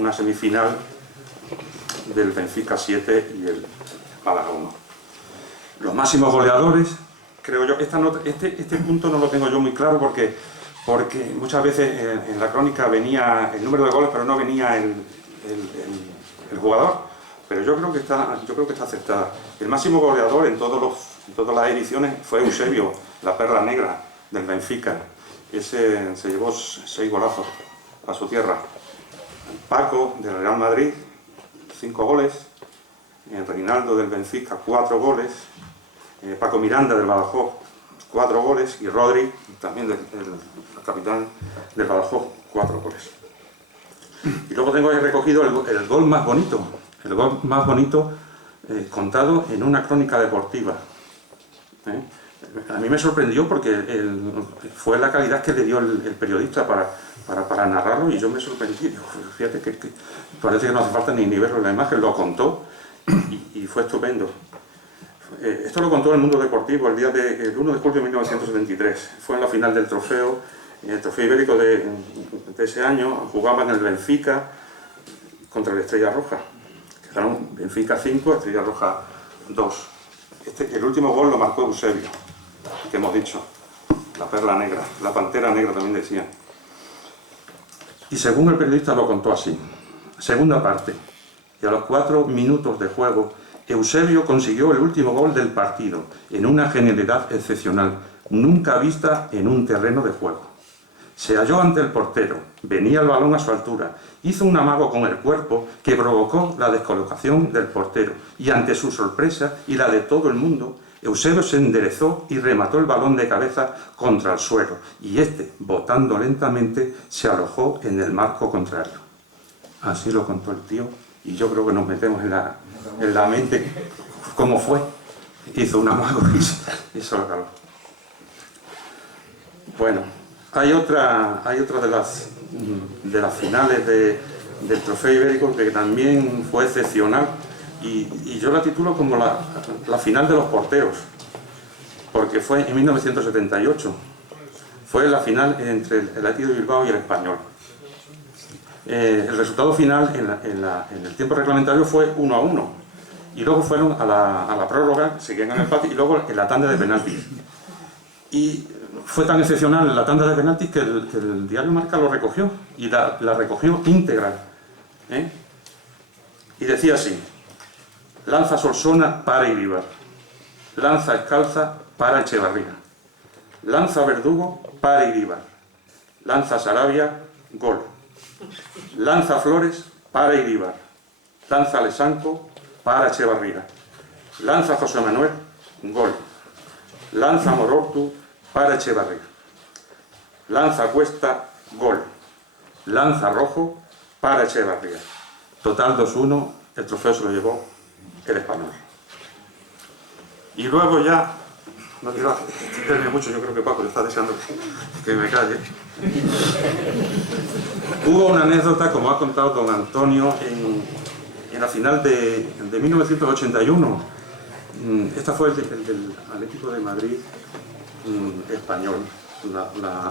una semifinal del Benfica 7 y el Málaga 1. Los máximos goleadores, creo yo, este punto no lo tengo yo muy claro porque muchas veces en la crónica venía el número de goles, pero no venía el jugador. Pero yo creo que está aceptada. El máximo goleador en todas las ediciones fue Eusebio, la perla negra del Benfica. Ese se llevó 6 golazos a su tierra. Paco, del Real Madrid, 5 goles. Reinaldo, del Benfica, 4 goles. Paco Miranda, del Badajoz, 4 goles. Y Rodri, también el capitán del Badajoz, 4 goles. Y luego tengo ahí recogido el gol más bonito. El gol más bonito contado en una crónica deportiva. A mí me sorprendió porque fue la calidad que le dio el periodista para narrarlo y yo me sorprendí. Digo, fíjate que parece que no hace falta ni verlo en la imagen, lo contó y fue estupendo. Esto lo contó el Mundo Deportivo el 1 de julio de 1973. Fue en la final del trofeo, el trofeo ibérico de ese año. Jugaban en el Benfica contra la Estrella Roja. Quedaron Benfica 5, Estrella Roja 2. El último gol lo marcó Eusebio, que hemos dicho, la perla negra, la pantera negra también decían. Y según el periodista lo contó así. Segunda parte. Y a los 4 minutos de juego, Eusebio consiguió el último gol del partido, en una genialidad excepcional, nunca vista en un terreno de juego. Se halló ante el portero, venía el balón a su altura, hizo un amago con el cuerpo que provocó la descolocación del portero y ante su sorpresa y la de todo el mundo, Eusebio se enderezó y remató el balón de cabeza contra el suelo y este, botando lentamente, se alojó en el marco contrario. Así lo contó el tío y yo creo que nos metemos en la mente cómo fue. Hizo un amago y se lo caló. Bueno. Hay otra de las finales del trofeo ibérico que también fue excepcional y yo la titulo como la final de los porteros, porque fue en 1978. Fue la final entre el Athletic de Bilbao y el Español. El resultado final en el tiempo reglamentario fue 1-1 y luego fueron a la prórroga, seguían en el empate y luego en la tanda de penaltis. Y fue tan excepcional la tanda de penaltis que el diario Marca lo recogió y la recogió íntegra. Y decía así: lanza Solsona para Iribar, lanza Escalza para Echevarría, lanza Verdugo para Iribar, lanza Sarabia, gol, lanza Flores para Iribar, lanza Alessanco para Echevarría, lanza José Manuel, gol, lanza Morortu para Echevarría, lanza Cuesta, gol, lanza Rojo para Echevarría. Total 2-1, el trofeo se lo llevó el Español. Y luego ya, no quiero extenderme mucho, yo creo que Paco le está deseando que me calle. Hubo una anécdota, como ha contado don Antonio, en la final de 1981. Esta fue el del Atlético de Madrid Español,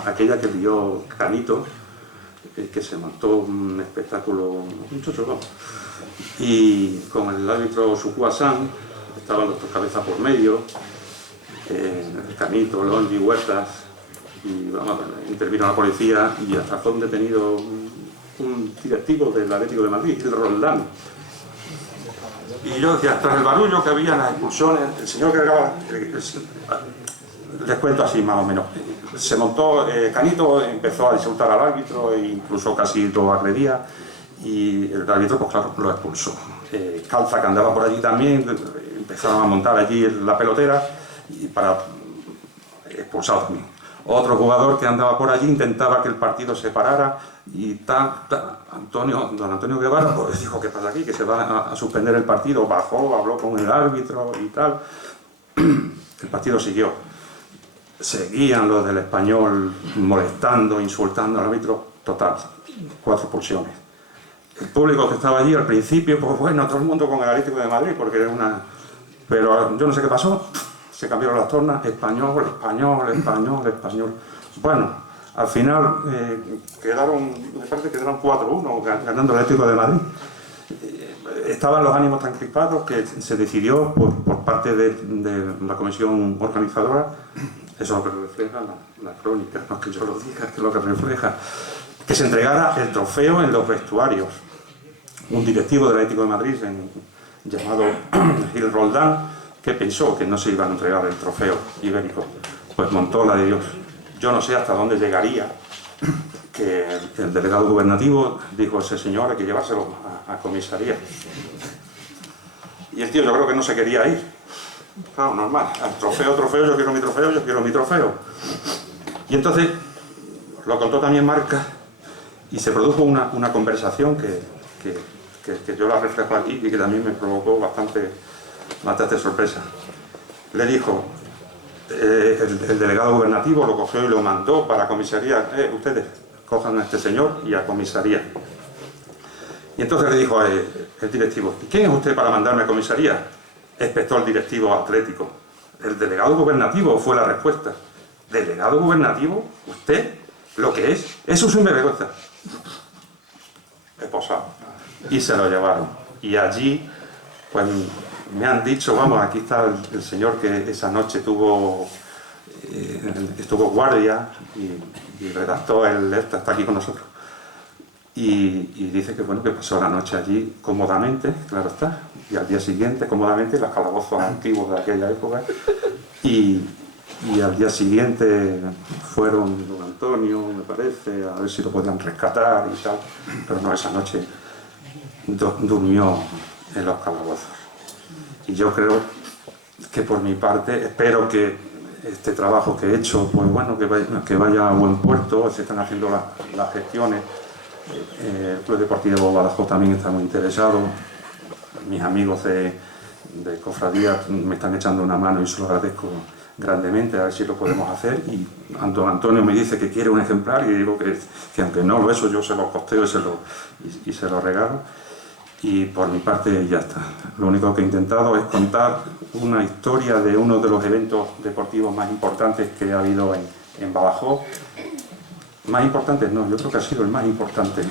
aquella que vio Canito, que se montó un espectáculo, un chochocón, y con el árbitro Sucuasán, estaban los dos cabezas por medio, Canito, Londi, Huertas, y intervino la policía y hasta fue un detenido un directivo del Atlético de Madrid, el Roldán. Y yo decía, tras el barullo que había en las expulsiones, el señor que acaba, les cuento así más o menos, se montó, Canito empezó a insultar al árbitro e incluso casi lo agredía y el árbitro pues claro lo expulsó. Calza, que andaba por allí también, empezaron a montar allí la pelotera y para expulsar también. Otro jugador que andaba por allí intentaba que el partido se parara y don Antonio Guevara pues dijo: ¿qué pasa aquí? Que se va a suspender el partido. Bajó, habló con el árbitro y tal. El partido siguió. Seguían los del Español molestando, insultando al árbitro. Total, 4 expulsiones. El público que estaba allí al principio, pues bueno, todo el mundo con el Atlético de Madrid, porque era una... Pero yo no sé qué pasó, se cambiaron las tornas, español. Bueno, Al final me parece que quedaron 4-1 ganando el Atlético de Madrid. Estaban los ánimos tan crispados que se decidió por parte de la comisión organizadora, eso es lo que refleja la crónica, no es que yo lo diga, es que es lo que refleja, que se entregara el trofeo en los vestuarios. Un directivo del Atlético de Madrid llamado Gil Roldán, que pensó que no se iban a entregar el trofeo ibérico, pues montó la de Dios. Yo no sé hasta dónde llegaría que el delegado gubernativo dijo: ese señor hay que llevárselo a comisaría. Y el tío yo creo que no se quería ir. Claro, normal. Al trofeo, yo quiero mi trofeo, yo quiero mi trofeo. Y entonces lo contó también Marca y se produjo una conversación que yo la reflejo aquí y que también me provocó bastante sorpresa. Le dijo, el delegado gubernativo lo cogió y lo mandó para comisaría. Ustedes cojan a este señor y a comisaría. Y entonces le dijo el directivo: ¿y quién es usted para mandarme a comisaría? Espetó el directivo atlético. El delegado gubernativo, fue la respuesta. ¿Delegado gubernativo? ¿Usted? ¿Lo que es? Eso es sinvergüenza. Esposado. Y se lo llevaron. Y allí, pues me han dicho, vamos, aquí está el señor que esa noche estuvo guardia y redactó está aquí con nosotros. Y dice que bueno, que pasó la noche allí cómodamente, claro está, y al día siguiente cómodamente, los calabozos antiguos de aquella época, y al día siguiente fueron don Antonio, me parece, a ver si lo podían rescatar y tal, pero no, esa noche durmió en los calabozos. Y yo creo que por mi parte, espero que este trabajo que he hecho, pues bueno, que vaya a buen puerto, se están haciendo las gestiones. El Club Deportivo Badajoz también está muy interesado. Mis amigos de cofradía me están echando una mano y se lo agradezco grandemente, a ver si lo podemos hacer. Y Antonio me dice que quiere un ejemplar y digo que aunque no lo eso, yo se lo costeo y se lo regalo. Y por mi parte ya está. Lo único que he intentado es contar una historia de uno de los eventos deportivos más importantes que ha habido en Badajoz. Más importante no, yo creo que ha sido el más importante,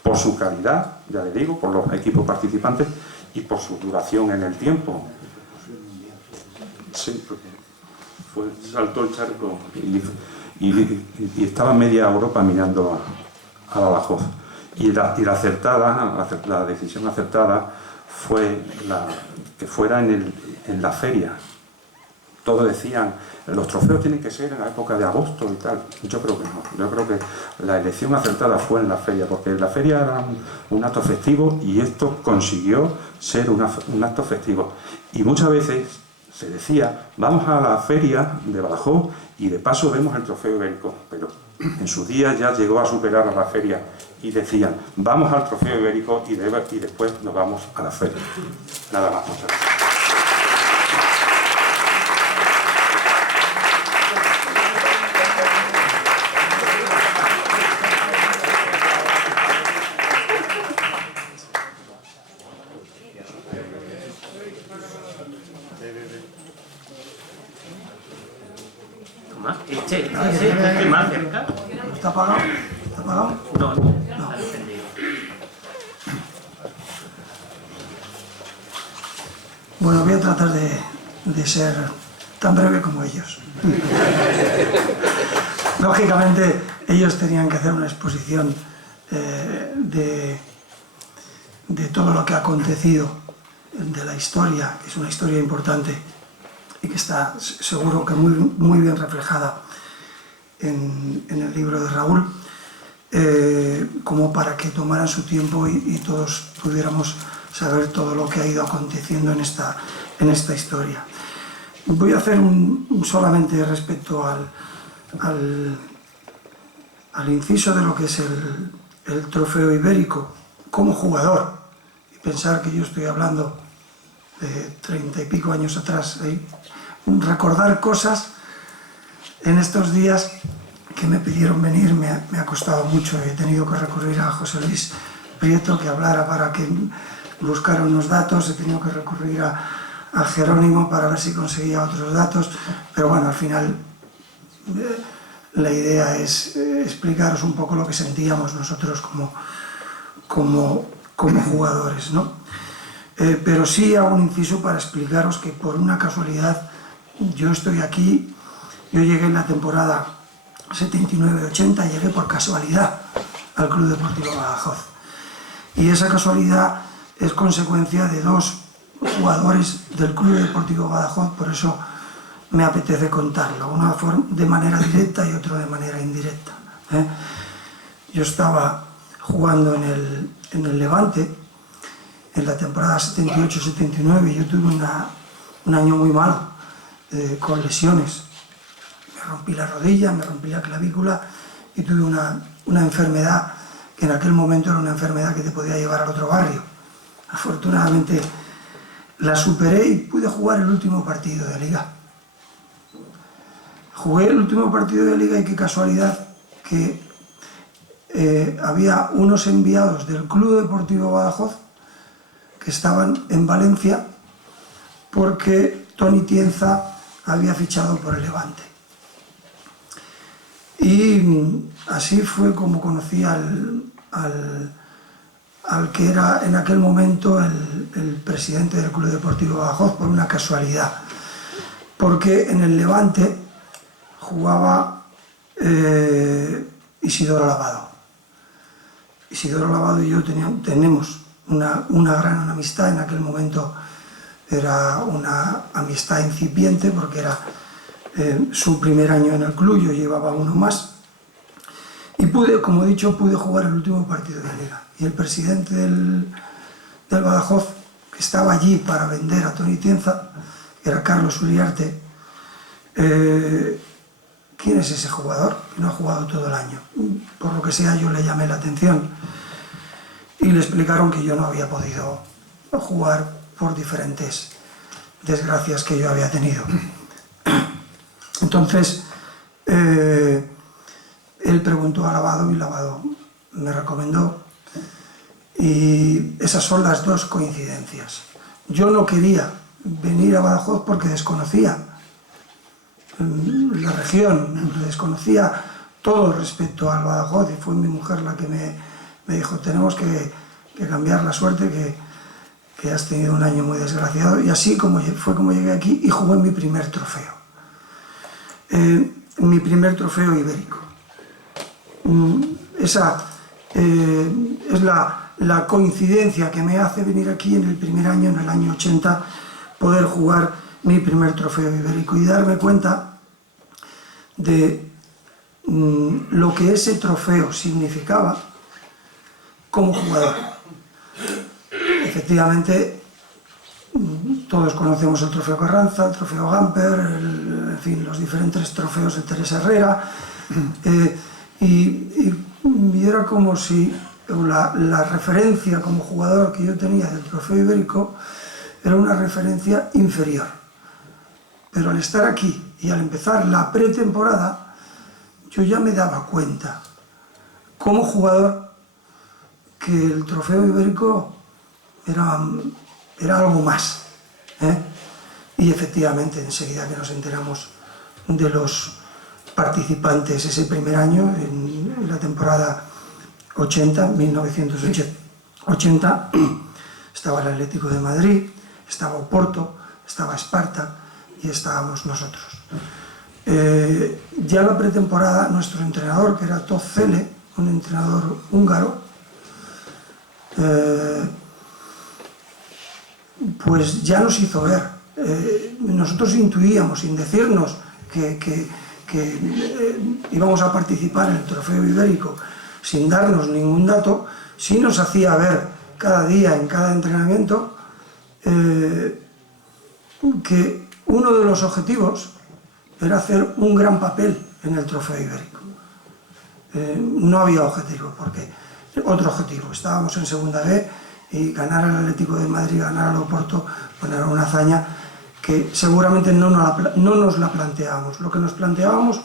por su calidad, ya le digo, por los equipos participantes y por su duración en el tiempo. Sí, porque saltó el charco y estaba media Europa mirando a Badajoz. Y la decisión acertada fue que fuera en la feria. Todos decían, los trofeos tienen que ser en la época de agosto y tal. Yo creo que no. Yo creo que la elección acertada fue en la feria, porque la feria era un acto festivo y esto consiguió ser un acto festivo. Y muchas veces se decía, vamos a la feria de Badajoz y de paso vemos el trofeo ibérico. Pero en sus días ya llegó a superar a la feria y decían, vamos al trofeo ibérico y después nos vamos a la feria. Nada más, muchas gracias. Este más cerca. ¿Está apagado? ¿Está apagado? No. Está encendido. Bueno, voy a tratar de ser tan breve como ellos. Lógicamente, ellos tenían que hacer una exposición de todo lo que ha acontecido, de la historia, que es una historia importante y que está seguro que muy bien reflejada en el libro de Raúl, como para que tomaran su tiempo y todos pudiéramos saber todo lo que ha ido aconteciendo en esta historia. Voy a hacer solamente respecto al inciso de lo que es el trofeo ibérico como jugador, y pensar que yo estoy hablando de 30 y pico años atrás, recordar cosas en estos días que me pidieron venir, me ha costado mucho, he tenido que recurrir a José Luis Prieto que hablara para que buscara unos datos, he tenido que recurrir a Jerónimo para ver si conseguía otros datos, pero bueno, al final la idea es explicaros un poco lo que sentíamos nosotros como jugadores, ¿no? Pero sí hago un inciso para explicaros que por una casualidad yo estoy aquí, yo llegué en la temporada 79-80, llegué por casualidad al Club Deportivo Badajoz. Y esa casualidad es consecuencia de dos jugadores del Club Deportivo Badajoz, por eso me apetece contarlo, uno de manera directa y otro de manera indirecta. Yo estaba jugando en el Levante, en la temporada 78-79, y yo tuve un año muy malo, con lesiones. Me rompí la rodilla, me rompí la clavícula y tuve una enfermedad que en aquel momento era una enfermedad que te podía llevar al otro barrio. Afortunadamente la superé y pude jugar el último partido de Liga. Jugué el último partido de Liga y qué casualidad que había unos enviados del Club Deportivo Badajoz que estaban en Valencia porque Toni Tienza había fichado por el Levante. Y así fue como conocí al que era en aquel momento el presidente del Club Deportivo Badajoz, por una casualidad, porque en el Levante jugaba Isidoro Lavado. Isidoro Lavado y yo tenemos una gran amistad. En aquel momento era una amistad incipiente porque era su primer año en el club, yo llevaba uno más. Y como he dicho, pude jugar el último partido de la Liga. Y el presidente del Badajoz, que estaba allí para vender a Toni Tienza, que era Carlos Uriarte, ¿quién es ese jugador que no ha jugado todo el año? Por lo que sea, yo le llamé la atención y le explicaron que yo no había podido jugar por diferentes desgracias que yo había tenido. Entonces, él preguntó a Lavado y Lavado me recomendó, y esas son las dos coincidencias. Yo no quería venir a Badajoz porque desconocía la región, desconocía todo respecto al Badajoz, y fue mi mujer la que me dijo: tenemos que cambiar la suerte, que has tenido un año muy desgraciado. Y así fue como llegué aquí y jugué mi primer trofeo. Mi primer trofeo ibérico. Esa es la coincidencia que me hace venir aquí en el primer año, en el año 80, poder jugar mi primer trofeo ibérico y darme cuenta de lo que ese trofeo significaba como jugador. Efectivamente, todos conocemos el trofeo Carranza, el trofeo Gamper, en fin, los diferentes trofeos de Teresa Herrera, y era como si la referencia como jugador que yo tenía del trofeo ibérico era una referencia inferior. Pero al estar aquí y al empezar la pretemporada, yo ya me daba cuenta como jugador que el trofeo ibérico era algo más, Y efectivamente, enseguida que nos enteramos de los participantes ese primer año, en la temporada 1980, estaba el Atlético de Madrid, estaba Oporto, estaba Esparta y estábamos nosotros. Ya la pretemporada, nuestro entrenador, que era Tozele, un entrenador húngaro, pues ya nos hizo ver. Nosotros intuíamos, sin decirnos que íbamos a participar en el trofeo ibérico, sin darnos ningún dato, sí nos hacía ver cada día, en cada entrenamiento, que uno de los objetivos era hacer un gran papel en el trofeo ibérico. No había objetivo, porque otro objetivo, estábamos en segunda B y ganar al Atlético de Madrid, ganar al Oporto, pues era una hazaña que seguramente no nos la planteábamos. Lo que nos planteábamos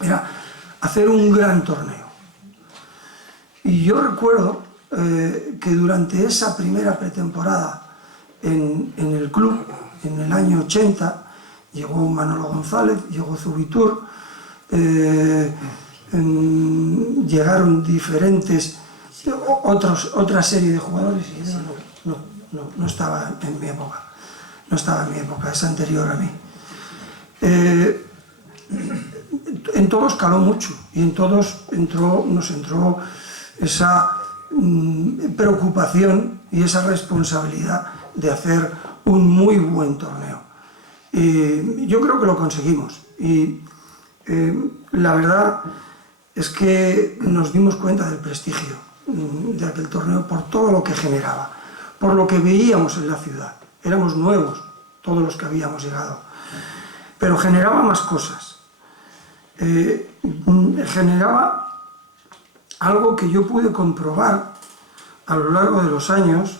era hacer un gran torneo. Y yo recuerdo que durante esa primera pretemporada en el club, en el año 80, llegó Manolo González, llegó Zubitur, llegaron diferentes, otra serie de jugadores, y no estaba en mi época, es anterior a mí. En todos caló mucho, y en todos nos entró esa preocupación y esa responsabilidad de hacer un muy buen torneo. Yo creo que lo conseguimos, y la verdad es que nos dimos cuenta del prestigio de aquel torneo por todo lo que generaba, por lo que veíamos en la ciudad. Éramos nuevos, todos los que habíamos llegado, pero generaba más cosas. Generaba algo que yo pude comprobar a lo largo de los años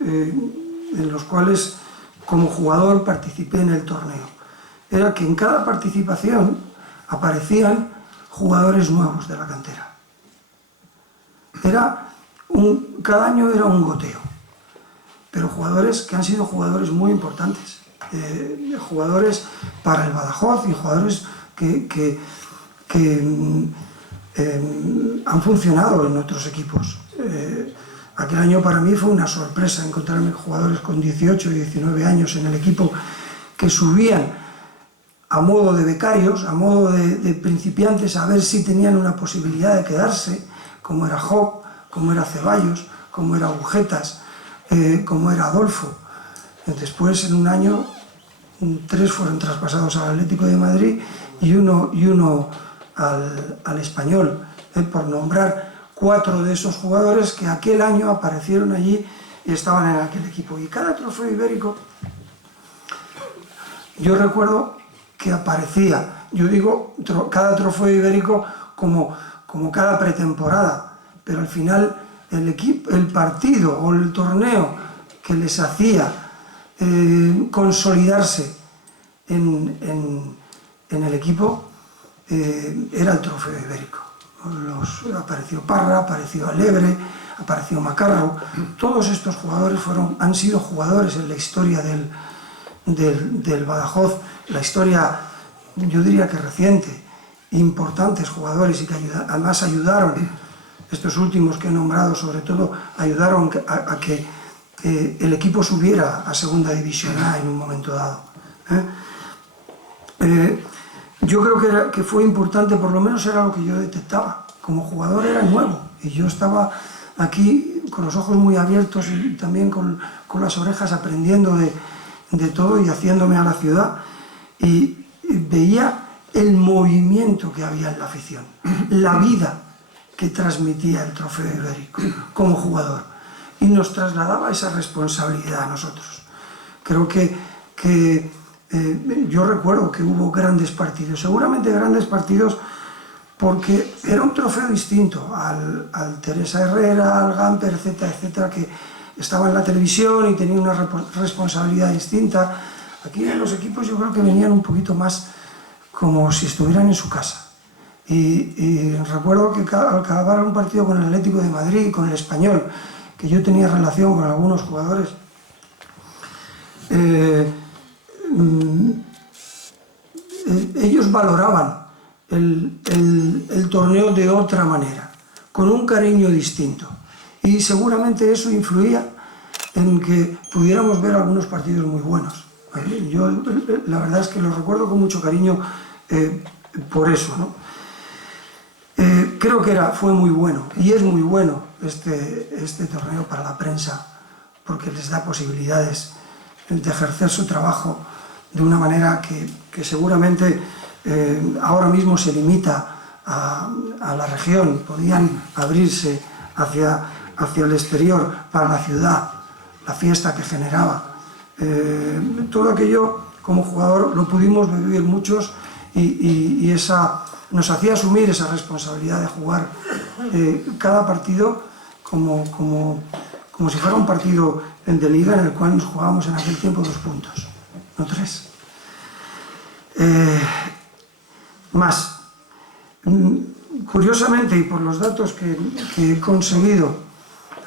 en los cuales como jugador participé en el torneo. Era que en cada participación aparecían jugadores nuevos de la cantera. Cada año era un goteo, pero jugadores que han sido jugadores muy importantes, jugadores para el Badajoz y jugadores que han funcionado en otros equipos. Aquel año para mí fue una sorpresa encontrarme jugadores con 18 y 19 años en el equipo que subían a modo de becarios, a modo de principiantes, a ver si tenían una posibilidad de quedarse, como era Job, como era Ceballos, como era Agujetas, como era Adolfo. Después, en un año, 3 fueron traspasados al Atlético de Madrid y uno al Español, por nombrar 4 de esos jugadores que aquel año aparecieron allí y estaban en aquel equipo. Y cada trofeo ibérico, yo recuerdo que aparecía, yo digo cada trofeo ibérico como cada pretemporada, pero al final el partido o el torneo que les hacía consolidarse en el equipo era el trofeo ibérico. Apareció Parra, apareció Alebre, apareció Macarro. Todos estos jugadores han sido jugadores en la historia del Badajoz, la historia, yo diría que reciente, importantes jugadores, y que además ayudaron, estos últimos que he nombrado sobre todo, ayudaron a que el equipo subiera a Segunda División A en un momento dado. Yo creo que fue importante, por lo menos era lo que yo detectaba. Como jugador era nuevo y yo estaba aquí con los ojos muy abiertos y también con las orejas aprendiendo de todo y haciéndome a la ciudad, y veía el movimiento que había en la afición, la vida que transmitía el trofeo ibérico como jugador, y nos trasladaba esa responsabilidad a nosotros. Creo que yo recuerdo que hubo grandes partidos, seguramente grandes partidos, porque era un trofeo distinto al Teresa Herrera, al Gamper, etcétera, etcétera, que estaba en la televisión y tenía una responsabilidad distinta. Aquí en los equipos yo creo que venían un poquito más como si estuvieran en su casa. Y recuerdo que al acabar un partido con el Atlético de Madrid y con el Español, que yo tenía relación con algunos jugadores, ellos valoraban el torneo de otra manera, con un cariño distinto, y seguramente eso influía en que pudiéramos ver algunos partidos muy buenos. Yo la verdad es que los recuerdo con mucho cariño por eso, ¿no? Creo que fue muy bueno, y es muy bueno este torneo para la prensa, porque les da posibilidades de ejercer su trabajo de una manera que seguramente ahora mismo se limita a la región. Podían abrirse hacia el exterior para la ciudad, la fiesta que generaba. Todo aquello, como jugador, lo pudimos vivir muchos, y nos hacía asumir esa responsabilidad de jugar cada partido como si fuera un partido de liga, en el cual nos jugábamos en aquel tiempo 2 puntos, no 3. Más, curiosamente, y por los datos que he conseguido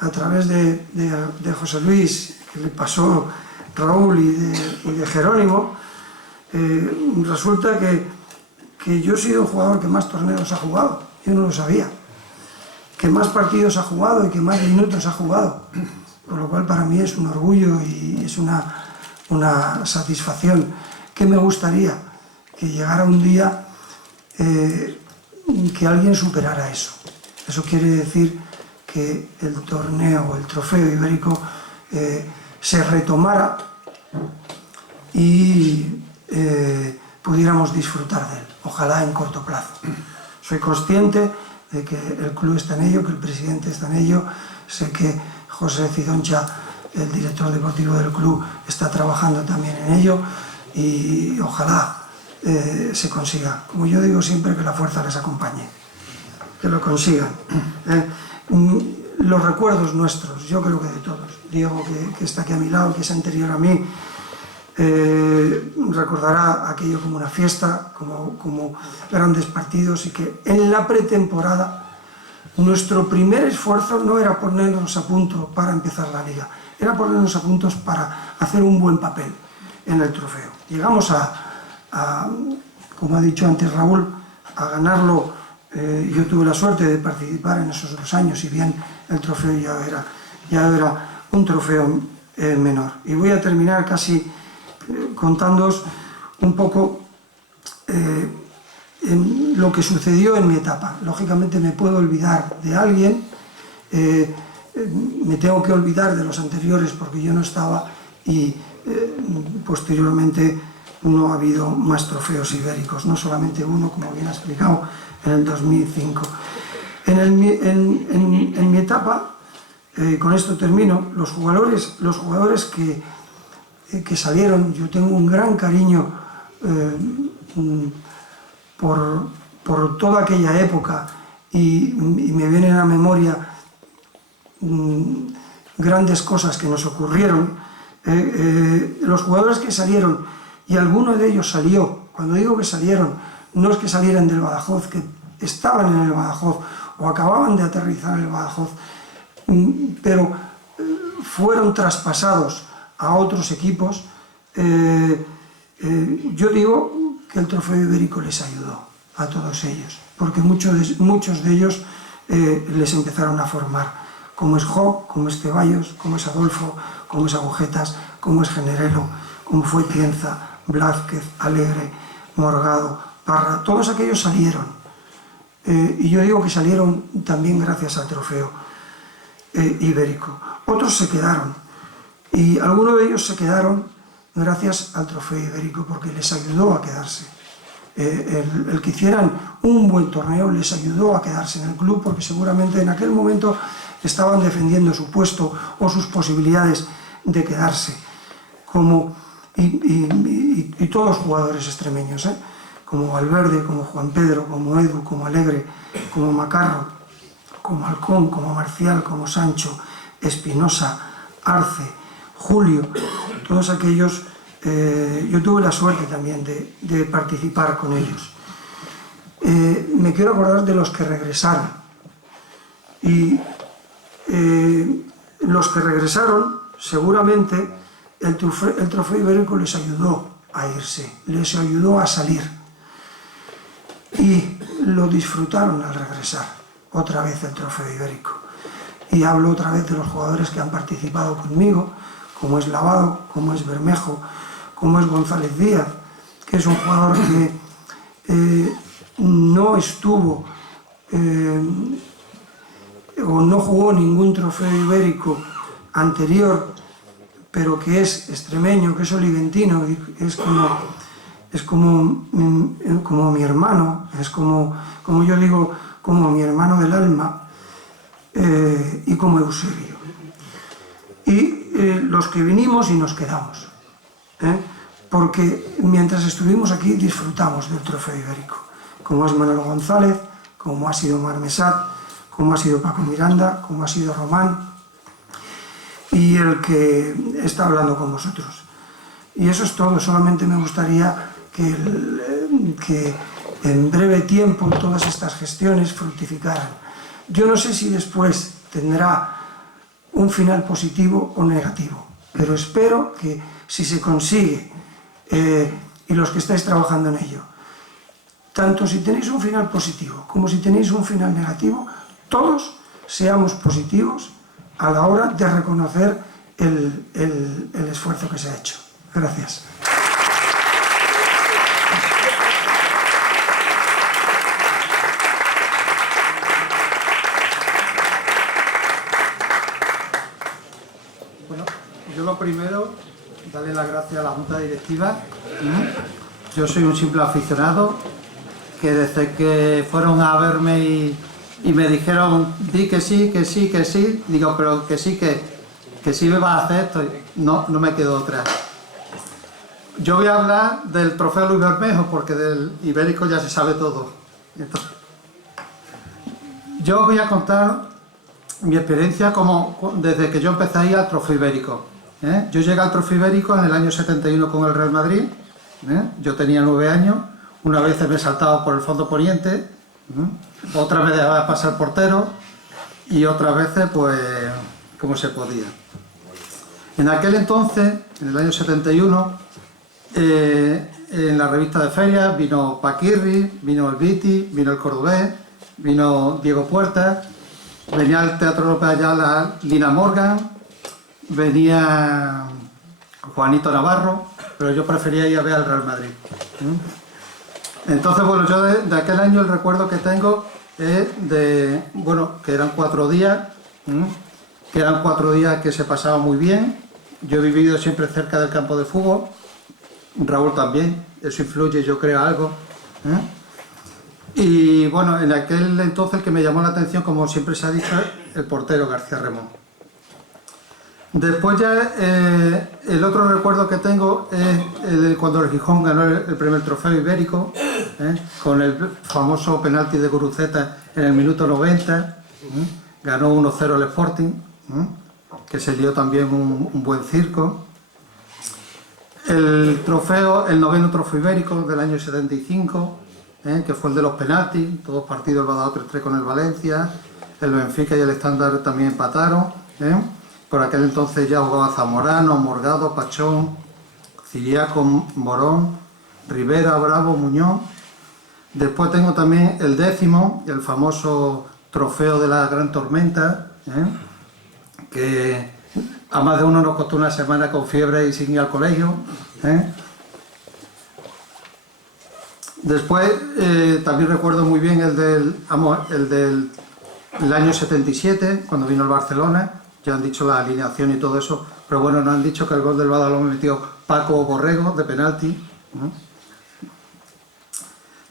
a través de José Luis, que le pasó Raúl, y de Jerónimo, resulta que que yo he sido el jugador que más torneos ha jugado, yo no lo sabía, que más partidos ha jugado y que más minutos ha jugado, con lo cual para mí es un orgullo y es una satisfacción que me gustaría que llegara un día que alguien superara eso. Eso quiere decir que el torneo o el trofeo ibérico se retomara y pudiéramos disfrutar de él, ojalá en corto plazo. Soy consciente de que el club está en ello, que el presidente está en ello, sé que José Cidoncha, el director deportivo del club, está trabajando también en ello y ojalá se consiga. Como yo digo siempre, que la fuerza les acompañe, que lo consigan. Los recuerdos nuestros, yo creo que de todos, Diego, que está aquí a mi lado, que es anterior a mí, recordará aquello como una fiesta, como grandes partidos, y que en la pretemporada nuestro primer esfuerzo no era ponernos a punto para empezar la liga, era ponernos a puntos para hacer un buen papel en el trofeo. Llegamos como ha dicho antes Raúl, a ganarlo. Yo tuve la suerte de participar en esos 2 años, y bien el trofeo ya era un trofeo menor. Y voy a terminar casi contándoos un poco en lo que sucedió en mi etapa. Lógicamente me puedo olvidar de alguien, me tengo que olvidar de los anteriores porque yo no estaba, y posteriormente no ha habido más trofeos ibéricos, no solamente uno, como bien ha explicado, en el 2005. En mi etapa, con esto termino, los jugadores que salieron, yo tengo un gran cariño por toda aquella época, y me vienen a memoria grandes cosas que nos ocurrieron. Los jugadores que salieron, y alguno de ellos salió, cuando digo que salieron, no es que salieran del Badajoz, que estaban en el Badajoz o acababan de aterrizar en el Badajoz, pero fueron traspasados a otros equipos. Yo digo que el trofeo ibérico les ayudó a todos ellos, porque muchos de ellos les empezaron a formar, como es Job, como es Ceballos, como es Adolfo, como es Agujetas, como es Generelo, como fue Pienza, Blázquez, Alegre, Morgado, Parra. Todos aquellos salieron, y yo digo que salieron también gracias al trofeo ibérico. Otros se quedaron, y algunos de ellos se quedaron gracias al trofeo ibérico, porque les ayudó a quedarse. El que hicieran un buen torneo les ayudó a quedarse en el club, porque seguramente en aquel momento estaban defendiendo su puesto o sus posibilidades de quedarse, y todos jugadores extremeños, como Valverde, como Juan Pedro, como Edu, como Alegre, como Macarro, como Halcón, como Marcial, como Sancho, Espinosa, Arce, Julio, todos aquellos. Yo tuve la suerte también de participar con ellos. Me quiero acordar de los que regresaron, y los que regresaron seguramente el trofeo ibérico les ayudó a irse, les ayudó a salir, y lo disfrutaron al regresar otra vez el trofeo ibérico. Y hablo otra vez de los jugadores que han participado conmigo, como es Lavado, como es Bermejo, como es González Díaz, que es un jugador que no estuvo o no jugó ningún trofeo ibérico anterior, pero que es extremeño, que es oliventino, y es como mi hermano, es como yo digo, como mi hermano del alma, y como Eusebio. Y los que vinimos y nos quedamos, porque mientras estuvimos aquí disfrutamos del trofeo ibérico, como es Manolo González, como ha sido Marmesat, como ha sido Paco Miranda, como ha sido Román, y el que está hablando con vosotros. Y eso es todo. Solamente me gustaría que en breve tiempo todas estas gestiones fructificaran. Yo no sé si después tendrá un final positivo o negativo, pero espero que, si se consigue, y los que estáis trabajando en ello, tanto si tenéis un final positivo como si tenéis un final negativo, todos seamos positivos a la hora de reconocer el esfuerzo que se ha hecho. Gracias. Bueno, yo lo primero, darle las gracias a la Junta Directiva. Yo soy un simple aficionado que desde que fueron a verme y me dijeron, di que sí, que sí, que sí, digo, pero que sí me vas a hacer esto, no me quedo otra. Yo voy a hablar del trofeo Luis Bermejo porque del ibérico ya se sabe todo. Entonces, yo os voy a contar mi experiencia desde que yo empecé a ir al trofeo ibérico. Yo llegué al trofeo ibérico en el año 71 con el Real Madrid. Yo tenía 9 años, una vez me he saltado por el fondo poniente, otra vez dejaba pasar portero y otras veces pues como se podía. En aquel entonces, en el año 71, en la revista de ferias vino Paquirri, vino el Viti, vino el Cordobés, vino Diego Puerta, venía al Teatro López Ayala Lina Morgan, venía Juanito Navarro, pero yo prefería ir a ver al Real Madrid. Entonces, bueno, yo de aquel año el recuerdo que tengo es que eran 4 días, que se pasaban muy bien. Yo he vivido siempre cerca del campo de fútbol, Raúl también, eso influye, yo creo, algo. Y bueno, en aquel entonces el que me llamó la atención, como siempre se ha dicho, es el portero García Remón. Después ya el otro recuerdo que tengo es cuando el Gijón ganó el primer trofeo ibérico, con el famoso penalti de Guruceta en el minuto 90, ganó 1-0 el Sporting, que se dio también un buen circo. El noveno trofeo ibérico del año 75, que fue el de los penaltis, todos partidos, el Badajoz 3-3 con el Valencia, el Benfica y el Estándar también empataron. Por aquel entonces ya jugaba Zamorano, Morgado, Pachón, Ciriaco, Morón, Rivera, Bravo, Muñoz. Después tengo también el 10º, el famoso trofeo de la Gran Tormenta, que a más de uno nos costó una semana con fiebre y sin ir al colegio. Después también recuerdo muy bien el del año 77, cuando vino el Barcelona. Ya han dicho la alineación y todo eso, pero bueno, nos han dicho que el gol del Badajoz lo metió Paco Borrego de penalti.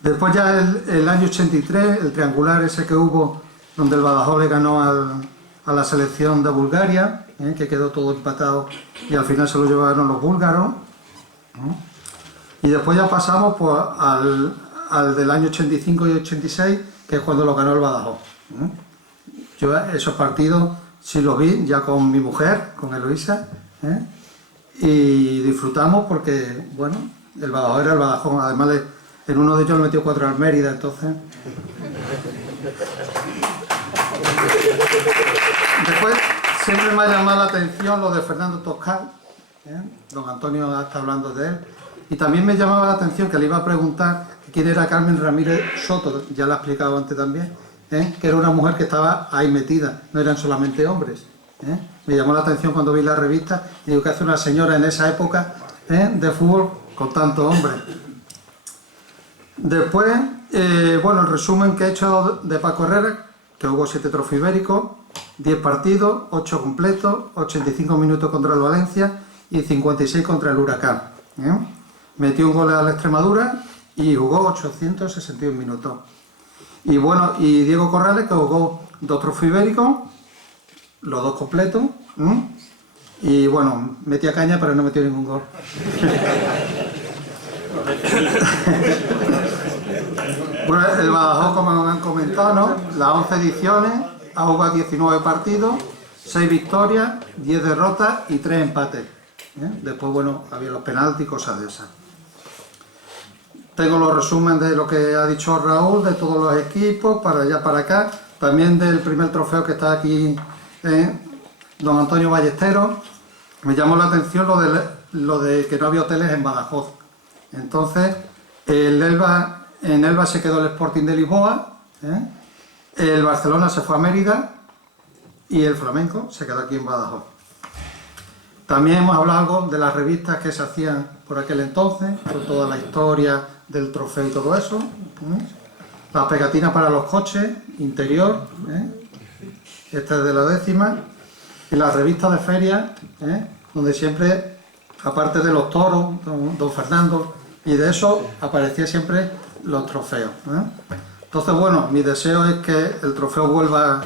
Después ya el año 83, el triangular ese que hubo, donde el Badajoz le ganó a la selección de Bulgaria, que quedó todo empatado y al final se lo llevaron los búlgaros. Y después ya pasamos pues, al del año 85 y 86, que es cuando lo ganó el Badajoz. Yo esos partidos sí los vi ya con mi mujer, con Eloísa, y disfrutamos porque, bueno, el Badajoz era el Badajoz. Además, en uno de ellos le metió 4 al Mérida, entonces. Después, siempre me ha llamado la atención lo de Fernando Toscal, don Antonio está hablando de él, y también me llamaba la atención que le iba a preguntar quién era Carmen Ramírez Soto, ya lo he explicado antes también, que era una mujer que estaba ahí metida, no eran solamente hombres. Me llamó la atención cuando vi la revista y digo, ¿qué hace una señora en esa época de fútbol con tantos hombres? Después, bueno, el resumen que he hecho de Paco Herrera, que hubo 7 trofeos ibéricos, 10 partidos, 8 completos, 85 minutos contra el Valencia y 56 contra el Huracán. Metió un gol a la Extremadura y jugó 861 minutos. Y bueno, y Diego Corrales, que jugó 2 trofeos ibéricos, los 2 completos, y bueno, metía caña pero no metió ningún gol. Bueno, el Badajoz, como me han comentado, ¿no? Las 11 ediciones, ha jugado 19 partidos, 6 victorias, 10 derrotas y 3 empates. Después, bueno, había los penaltis y cosas de esas. Tengo los resúmenes de lo que ha dicho Raúl, de todos los equipos, para allá, para acá. También del primer trofeo que está aquí, don Antonio Ballesteros. Me llamó la atención lo de que no había hoteles en Badajoz. Entonces, el Elba en Elba se quedó el Sporting de Lisboa, el Barcelona se fue a Mérida y el Flamenco se quedó aquí en Badajoz. También hemos hablado algo de las revistas que se hacían por aquel entonces, con toda la historia del trofeo y todo eso. Las pegatinas para los coches, interior, esta es de la 10ª. Y las revistas de feria, donde siempre, aparte de los toros, don Fernando, y de eso aparecían siempre los trofeos. Entonces, bueno, mi deseo es que el trofeo vuelva,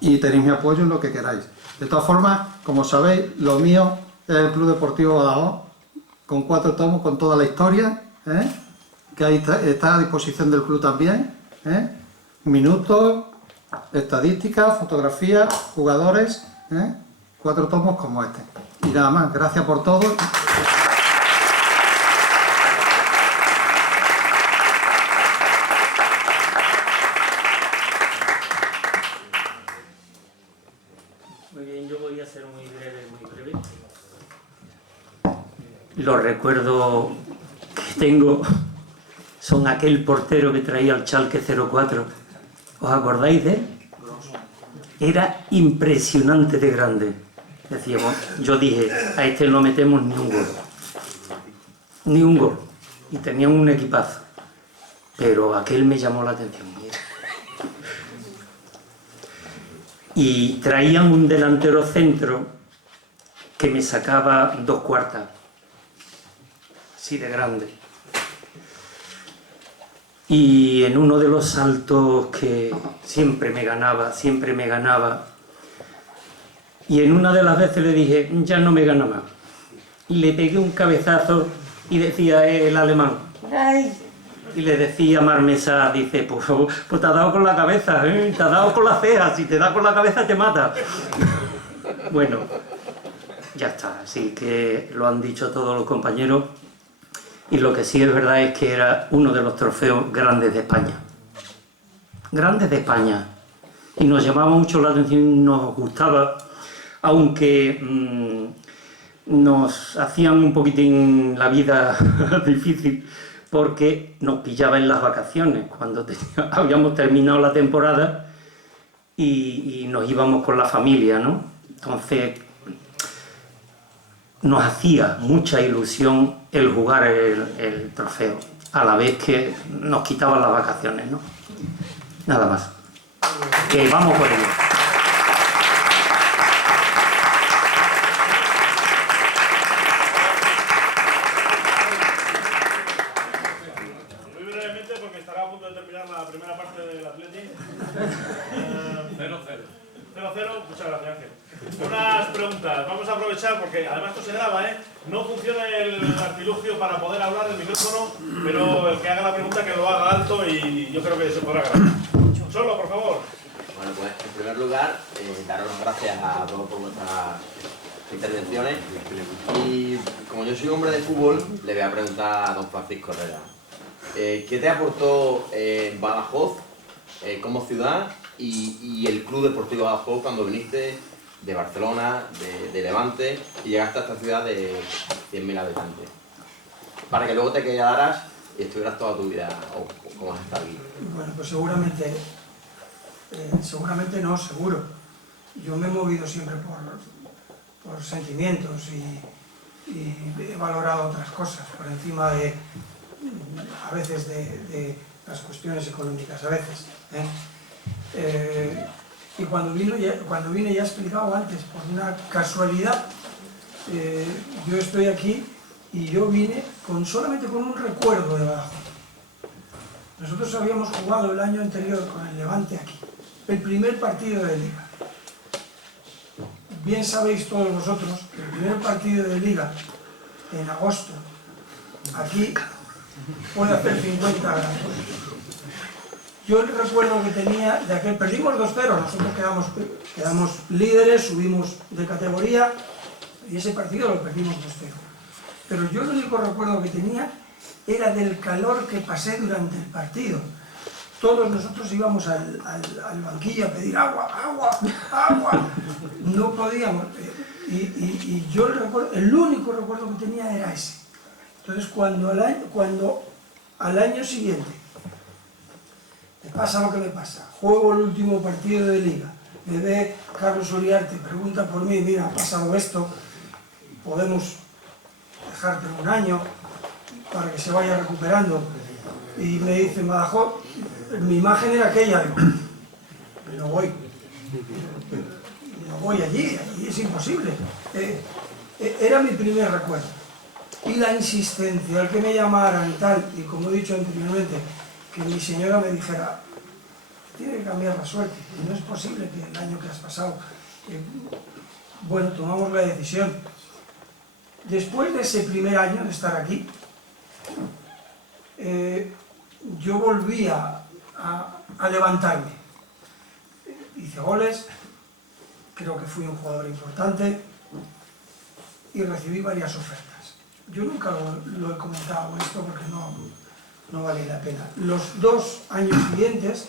y tenéis mi apoyo en lo que queráis. De todas formas, como sabéis, lo mío es el Club Deportivo Badajoz, con 4 tomos, con toda la historia, que ahí está a disposición del club también, minutos, estadísticas, fotografías, jugadores, 4 tomos como este. Y nada más, gracias por todo. Muy bien, yo voy a ser muy breve. Los recuerdos que tengo son aquel portero que traía el Schalke 04. ¿Os acordáis de él? Era impresionante de grande. Decíamos, yo dije, a este no metemos ni un gol. Ni un gol. Y tenían un equipazo. Pero aquel me llamó la atención. Y traían un delantero centro que me sacaba 2 cuartas. Así de grande. Y en uno de los saltos que siempre me ganaba, y en una de las veces le dije, ya no me gana más. Y le pegué un cabezazo y decía el alemán, ¡ay! Y le decía Marmesa, dice, pues te has dado con la cabeza, te has dado con las cejas, si te da con la cabeza te mata. Bueno, ya está, así que lo han dicho todos los compañeros. Y lo que sí es verdad es que era uno de los trofeos grandes de España. Grandes de España. Y nos llamaba mucho la atención, nos gustaba, aunque nos hacían un poquitín la vida difícil, porque nos pillaba en las vacaciones, cuando habíamos terminado la temporada y nos íbamos con la familia, ¿no? Entonces nos hacía mucha ilusión el jugar el trofeo, a la vez que nos quitaban las vacaciones, ¿no? Nada más. Que vamos por ello. Muy brevemente, porque estará a punto de terminar la primera parte del Athletic. 0-0. Muchas gracias, Ángel. Unas preguntas. Vamos a aprovechar porque además esto se graba, No funciona el artilugio para poder hablar del micrófono, pero el que haga la pregunta que lo haga alto y yo creo que se podrá grabar. Solo, por favor. Bueno, pues en primer lugar, daros las gracias a todos por vuestras intervenciones. Y como yo soy hombre de fútbol, le voy a preguntar a don Francisco Herrera. ¿Qué te aportó Badajoz como ciudad y el Club Deportivo Badajoz cuando viniste de Barcelona, de Levante y llegaste a esta ciudad de 100.000 habitantes? Para que luego te quedaras y estuvieras toda tu vida como has estado aquí. Bueno, pues seguramente no, seguro. Yo me he movido siempre por sentimientos y he valorado otras cosas por encima de, a veces, de las cuestiones económicas, a veces. Y cuando vine ya he explicado antes, por una casualidad, yo estoy aquí y yo vine solamente con un recuerdo de Badajoz. Nosotros habíamos jugado el año anterior con el Levante aquí, el primer partido de Liga. Bien sabéis todos vosotros que el primer partido de Liga, en agosto, aquí puede hacer 50 grados. Yo el recuerdo que tenía de aquel, perdimos 2-0, nosotros quedamos líderes, subimos de categoría y ese partido lo perdimos 2-0. Pero yo el único recuerdo que tenía era del calor que pasé durante el partido. Todos nosotros íbamos al banquillo a pedir agua. No podíamos. Y yo el único recuerdo que tenía era ese. Entonces cuando Al año siguiente, me pasa lo que me pasa. Juego el último partido de Liga. Me ve Carlos Uriarte, pregunta por mí, mira, ha pasado esto, podemos dejarte un año para que se vaya recuperando. Y me dice Badajoz, mi imagen era aquella, digo, no voy allí es imposible. Era mi primer recuerdo. Y la insistencia, el que me llamaran y tal, y como he dicho anteriormente, que mi señora me dijera, tiene que cambiar la suerte, y no es posible que el año que has pasado, bueno, tomamos la decisión. Después de ese primer año de estar aquí, yo volví a levantarme. Hice goles, creo que fui un jugador importante y recibí varias ofertas. Yo nunca lo he comentado esto porque no vale la pena. Los 2 años siguientes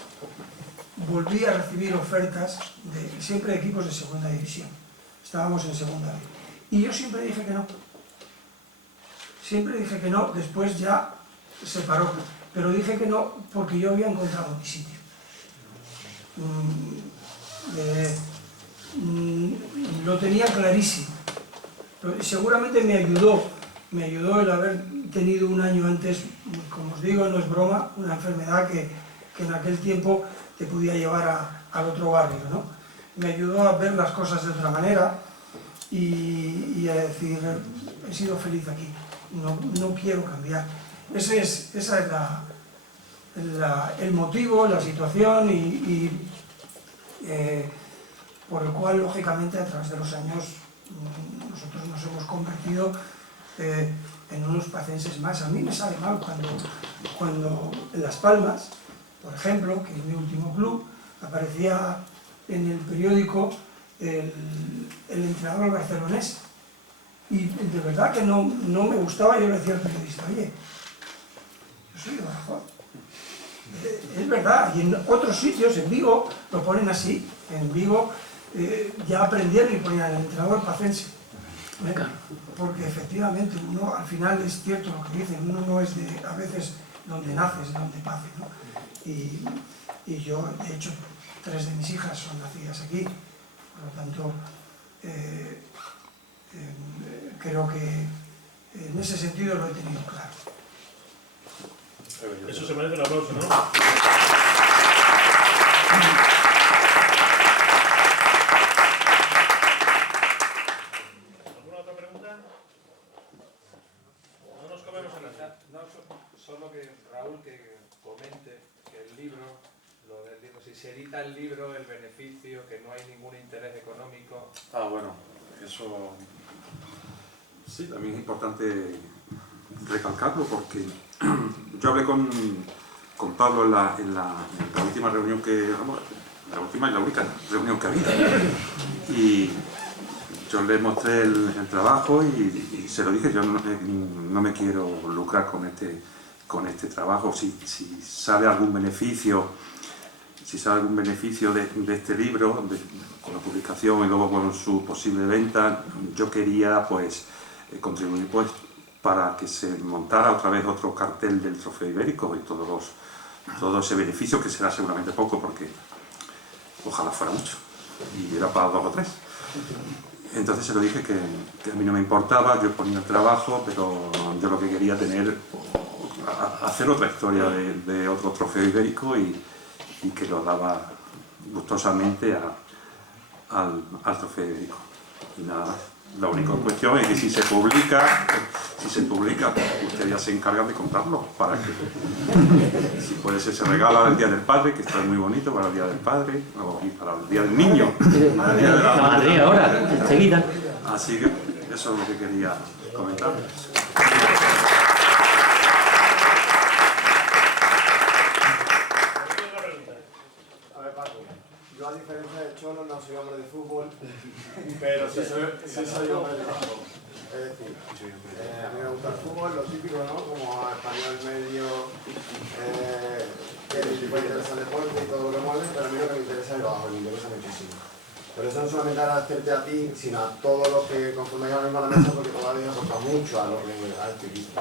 volví a recibir ofertas siempre de equipos de segunda división. Estábamos en segunda división. Y yo siempre dije que no. Siempre dije que no, después ya se paró. Pero dije que no porque yo había encontrado mi sitio. Lo tenía clarísimo. Pero seguramente me ayudó el haber tenido un año antes, como os digo, no es broma, una enfermedad que en aquel tiempo te podía llevar al otro barrio, ¿no? Me ayudó a ver las cosas de otra manera y a decir, he sido feliz aquí, no quiero cambiar. Ese es el motivo, la situación y por el cual, lógicamente, a través de los años, nosotros nos hemos convertido en unos pacenses más. A mí me sabe mal cuando en Las Palmas, por ejemplo, que es mi último club, aparecía en el periódico el entrenador barcelonés. Y de verdad que no me gustaba. Yo le decía al periodista, oye, yo soy de Badajoz. Es verdad, y en otros sitios, en Vigo, lo ponen así. En Vigo ya aprendieron y ponían el entrenador pacense. Porque efectivamente, uno al final es cierto lo que dicen, uno no es a veces donde naces, donde pace, ¿no? Y yo, de hecho, 3 de mis hijas son nacidas aquí, por lo tanto, creo que en ese sentido lo he tenido claro. Eso se merece un aplauso, ¿no? ¿Alguna otra pregunta? No nos comemos en la... No, solo que Raúl que comente que el libro, si se edita el libro, el beneficio, que no hay ningún interés económico. Bueno, eso sí, también es importante recalcarlo porque yo hablé con Pablo en la última reunión la última y la única reunión que había, y yo le mostré el trabajo y se lo dije, yo no me quiero lucrar con este trabajo. Si sale algún beneficio de este libro, con la publicación y luego con su posible venta, yo quería pues contribuir pues para que se montara otra vez otro cartel del Trofeo Ibérico y todo ese beneficio, que será seguramente poco porque ojalá fuera mucho y era para 2 o 3. Entonces se lo dije que a mí no me importaba, yo ponía el trabajo, pero yo lo que quería hacer otra historia de otro Trofeo Ibérico y que lo daba gustosamente al Trofeo Ibérico. Y nada más. La única cuestión es que si se publica, usted ya se encarga de contarlo para que, si puede ser, se regala el Día del Padre, que está muy bonito para el Día del Padre, y para el Día del Niño, para el Día de la Madre ahora, enseguida. Así que eso es lo que quería comentar. Yo, a diferencia de Cholo, no soy hombre de fútbol, pero sí soy hombre de fútbol. Es decir, a mí me gusta el fútbol, lo típico, ¿no? Como a español medio, que me interesa el deporte y todo lo que mueve, pero a mí lo que me interesa es el bajo, me interesa muchísimo. Por eso no solamente agradecerte a ti, sino a todos los que conformáis ahora mismo a la mesa, porque todavía aporta mucho a este equipo.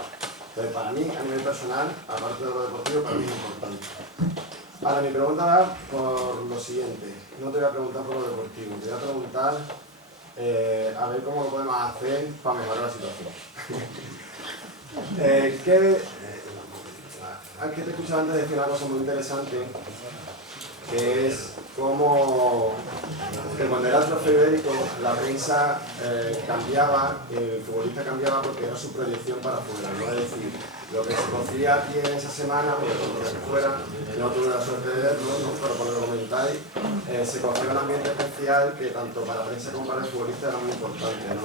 Entonces, para mí, a nivel personal, aparte de lo deportivo, para mí es importante. Ahora, mi pregunta va por lo siguiente. No te voy a preguntar por lo deportivo, te voy a preguntar a ver cómo lo podemos hacer para mejorar la situación. Que te escuchaba antes decir una cosa muy interesante, que es cómo que cuando era el trofeo ibérico la prensa cambiaba, el futbolista cambiaba porque era su proyección para afuera, ¿no? Es decir, lo que se cocía aquí en esa semana, porque cuando se fuera, no tuve la suerte de verlo, ¿no? Pero por lo que comentáis, se cocía un ambiente especial que tanto para la prensa como para el futbolista era muy importante, ¿no?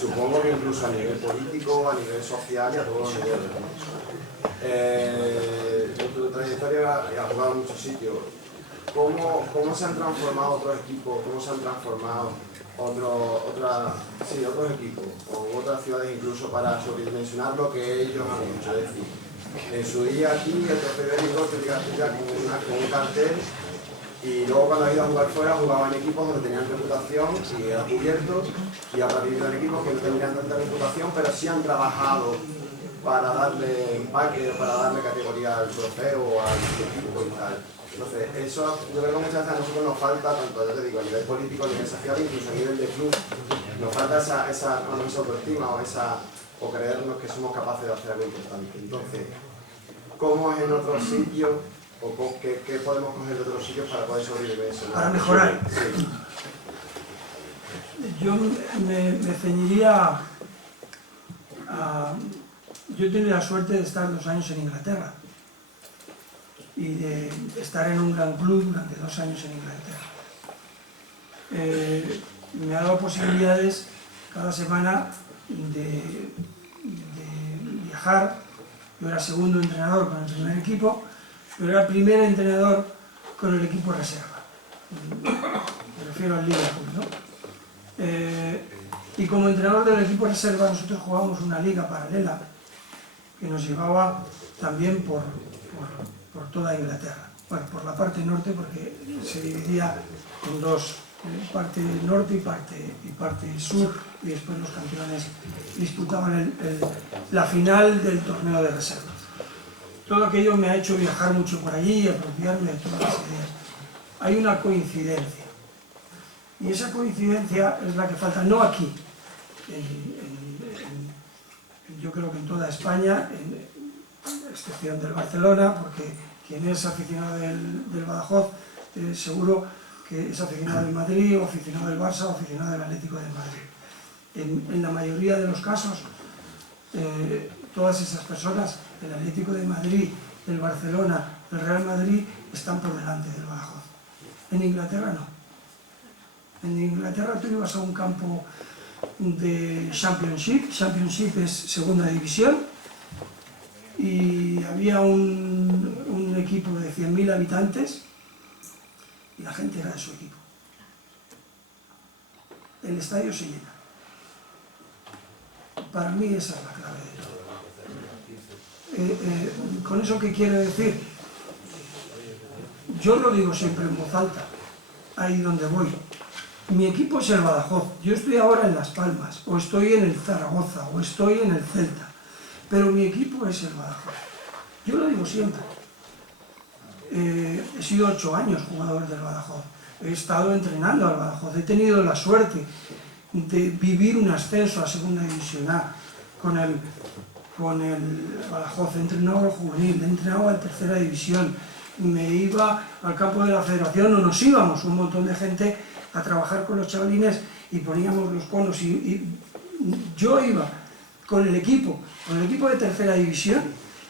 Supongo que incluso a nivel político, a nivel social y a todos los niveles, ¿no? En tu trayectoria has jugado en muchos sitios. ¿Cómo se han transformado otros equipos? ¿Cómo se han transformado otros equipos o otras ciudades incluso para sobredimensionar lo que ellos han hecho? Es decir, en su día aquí el trofeo ibérico te llegaste ya con un cartel y luego cuando has ido a jugar fuera jugaban en equipos donde tenían reputación y era cubierto, y a partir de equipos que no tenían tanta reputación pero sí han trabajado para darle empaque, para darle categoría al trofeo o al equipo y tal. Entonces, eso yo creo que muchas veces a nosotros nos falta, tanto ya te digo, a nivel político, a nivel social, incluso a nivel de club, nos falta esa autoestima o creernos que somos capaces de hacer algo importante. Entonces, ¿cómo es en otros sitios o qué podemos coger de otros sitios para poder sobrevivir eso? Para mejorar. Sí. Yo me ceñiría a... Yo he tenido la suerte de estar 2 años en Inglaterra y de estar en un gran club durante 2 años en Inglaterra. Me ha dado posibilidades cada semana de viajar. Yo era segundo entrenador con el primer equipo, pero era primer entrenador con el equipo reserva. Me refiero al Liverpool, ¿no? Y como entrenador del equipo reserva nosotros jugábamos una liga paralela que nos llevaba también por toda Inglaterra. Bueno, por la parte norte, porque se dividía en dos, parte norte y parte sur, y después los campeones disputaban la final del torneo de reservas. Todo aquello me ha hecho viajar mucho por allí y apropiarme de todas las ideas. Hay una coincidencia, y esa coincidencia es la que falta, no aquí, yo creo que en toda España, a excepción del Barcelona, porque quien es aficionado del Badajoz, seguro que es aficionado del Madrid, o aficionado del Barça, o aficionado del Atlético de Madrid. En la mayoría de los casos, todas esas personas, del Atlético de Madrid, del Barcelona, del Real Madrid, están por delante del Badajoz. En Inglaterra no. En Inglaterra tú ibas a un campo de Championship es segunda división, y había un equipo de 100.000 habitantes y la gente era de su equipo. El estadio se llena. Para mí esa es la clave de todo. ¿Con eso qué quiero decir? Yo lo digo siempre en voz alta, ahí donde voy. Mi equipo es el Badajoz, yo estoy ahora en Las Palmas, o estoy en el Zaragoza, o estoy en el Celta, pero mi equipo es el Badajoz. Yo lo digo siempre. He sido 8 años jugador del Badajoz, he estado entrenando al Badajoz, he tenido la suerte de vivir un ascenso a Segunda División A con el Badajoz, he entrenado al juvenil, he entrenado a Tercera División, me iba al campo de la Federación, o nos íbamos un montón de gente a trabajar con los chavalines y poníamos los conos y yo iba con el equipo de Tercera División,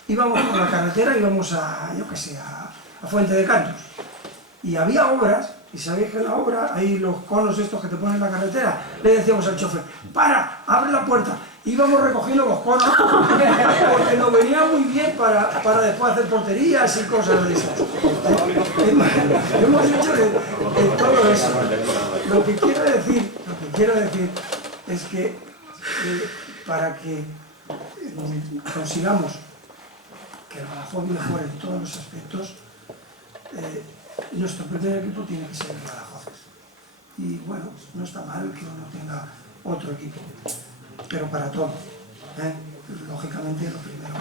íbamos por la carretera, íbamos a, yo qué sé, a Fuente de Cantos, y había obras, y sabéis que en la obra hay los conos estos que te ponen en la carretera, le decíamos al chofer, para, abre la puerta, íbamos recogiendo los conos porque nos venía muy bien para después hacer porterías y cosas de esas. Hemos hecho de todo eso. Lo que quiero decir es que para que consigamos que el Badajoz mejore en todos los aspectos, nuestro primer equipo tiene que ser el Badajoz. Y bueno, no está mal que uno tenga otro equipo, pero para todo, lógicamente lo primero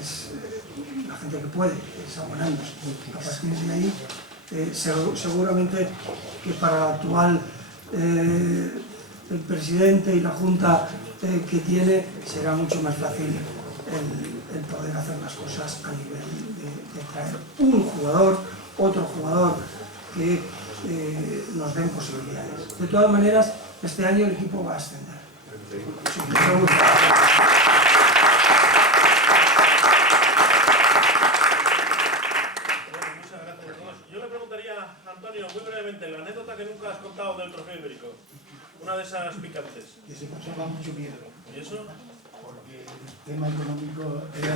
es la gente que puede, es abonándose. A partir de ahí, seguramente que para el actual el presidente y la Junta que tiene, será mucho más fácil el poder hacer las cosas a nivel de traer un jugador, otro jugador que nos den posibilidades. De todas maneras, este año el equipo va a ascender. Sí, yo le preguntaría a Antonio muy brevemente la anécdota que nunca has contado del trofeo ibérico. Una de esas picantes. Que se pasaba mucho miedo. ¿Y eso? Porque el tema económico era...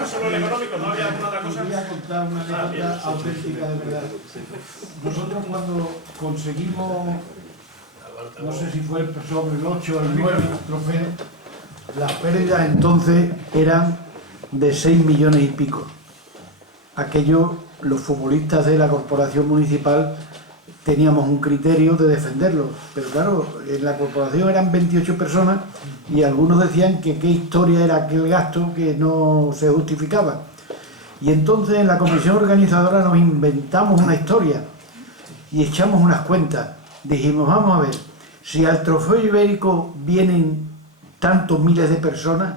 No solo el económico, ¿no había alguna otra cosa? Voy a contar una anécdota auténtica de verdad. Nosotros cuando conseguimos, no sé si fue sobre el 8 o el 9 trofeo, las pérdidas entonces eran de 6 millones y pico. Aquello, los futbolistas de la corporación municipal teníamos un criterio de defenderlo, pero claro, en la corporación eran 28 personas y algunos decían que qué historia era aquel gasto que no se justificaba. Y entonces en la comisión organizadora nos inventamos una historia y echamos unas cuentas. Dijimos, vamos a ver, si al trofeo ibérico vienen tantos miles de personas,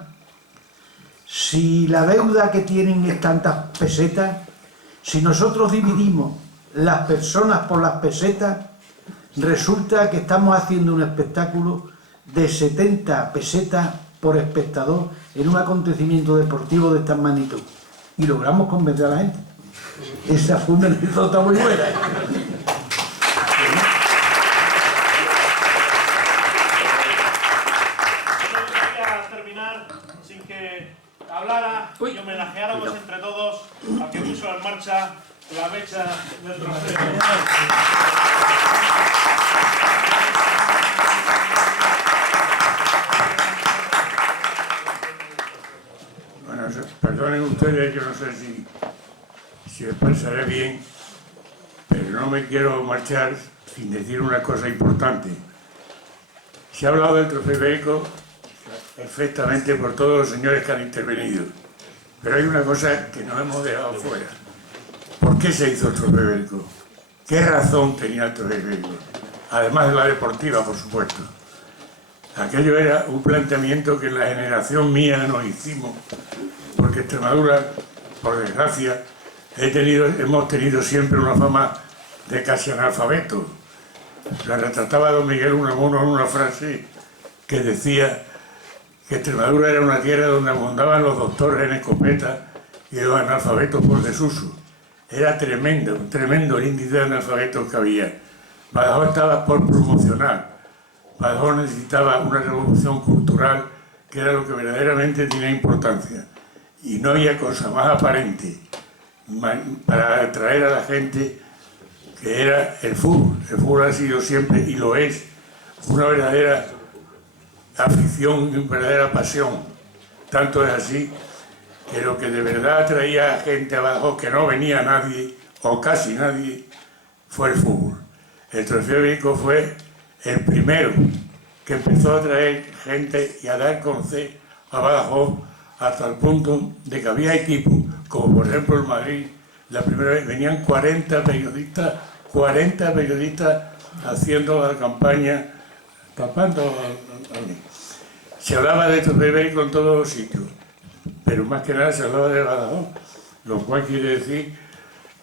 si la deuda que tienen es tantas pesetas, si nosotros dividimos las personas por las pesetas, resulta que estamos haciendo un espectáculo de 70 pesetas por espectador en un acontecimiento deportivo de esta magnitud. Y logramos convencer a la gente. Esa fue una anécdota muy buena. Hablara y homenajeáramos entre todos al que puso en marcha la mecha del trofeo. Bueno, perdonen ustedes, yo no sé si expresaré bien, pero no me quiero marchar sin decir una cosa importante. Se ha hablado del trofeo ibérico perfectamente por todos los señores que han intervenido, pero hay una cosa que nos hemos dejado fuera. ¿Por qué se hizo el trofeo ibérico? ¿Qué razón tenía el trofeo ibérico? Además de la deportiva, por supuesto. Aquello era un planteamiento que en la generación mía nos hicimos, porque Extremadura, por desgracia, hemos tenido siempre una fama de casi analfabeto. La retrataba don Miguel Unamuno en una frase que decía que Extremadura era una tierra donde abundaban los doctores en escopeta y los analfabetos por desuso. Era tremendo el índice de analfabetos que había. Badajoz estaba por promocionar. Badajoz necesitaba una revolución cultural que era lo que verdaderamente tenía importancia. Y no había cosa más aparente para atraer a la gente que era el fútbol. El fútbol ha sido siempre, y lo es, una verdadera afición y una verdadera pasión. Tanto es así que lo que de verdad atraía a gente a Badajoz, que no venía nadie, o casi nadie, fue el fútbol. El trofeo ibérico fue el primero que empezó a traer gente y a dar conocer a Badajoz hasta el punto de que había equipos, como por ejemplo el Madrid, la primera vez venían 40 periodistas haciendo la campaña, tapando. Se hablaba de trofeo ibérico en todos los sitios, pero más que nada se hablaba de Badajoz, lo cual quiere decir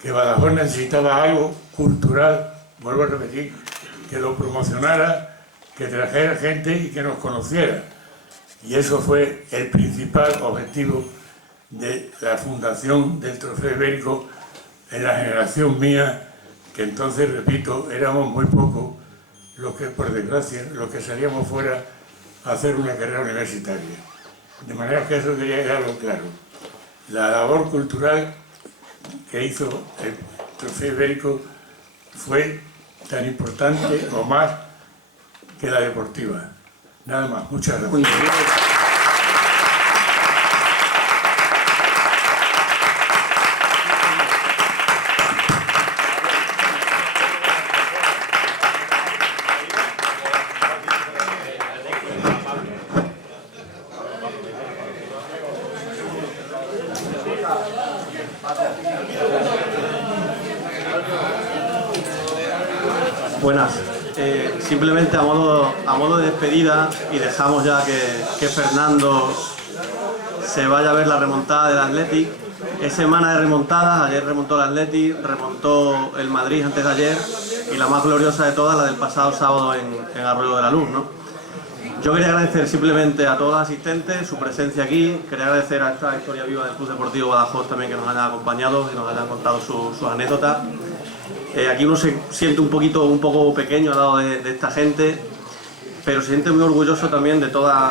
que Badajoz necesitaba algo cultural, vuelvo a repetir, que lo promocionara, que trajera gente y que nos conociera. Y eso fue el principal objetivo de la fundación del trofeo ibérico en la generación mía, que entonces, repito, éramos muy pocos los que, por desgracia, los que salíamos fuera a hacer una carrera universitaria. De manera que eso quería dejarlo claro. La labor cultural que hizo el trofeo ibérico fue tan importante o más que la deportiva. Nada más, muchas gracias. simplemente a modo de despedida, y dejamos ya que Fernando se vaya a ver la remontada del Athletic. Es semana de remontadas, ayer remontó el Athletic, remontó el Madrid antes de ayer, y la más gloriosa de todas, la del pasado sábado en Arroyo de la Luz, ¿no? Yo quería agradecer simplemente a todos los asistentes su presencia aquí, quería agradecer a esta historia viva del Club Deportivo Badajoz también que nos hayan acompañado y nos hayan contado sus anécdotas. Aquí uno se siente un poco pequeño al lado de esta gente, pero se siente muy orgulloso también de toda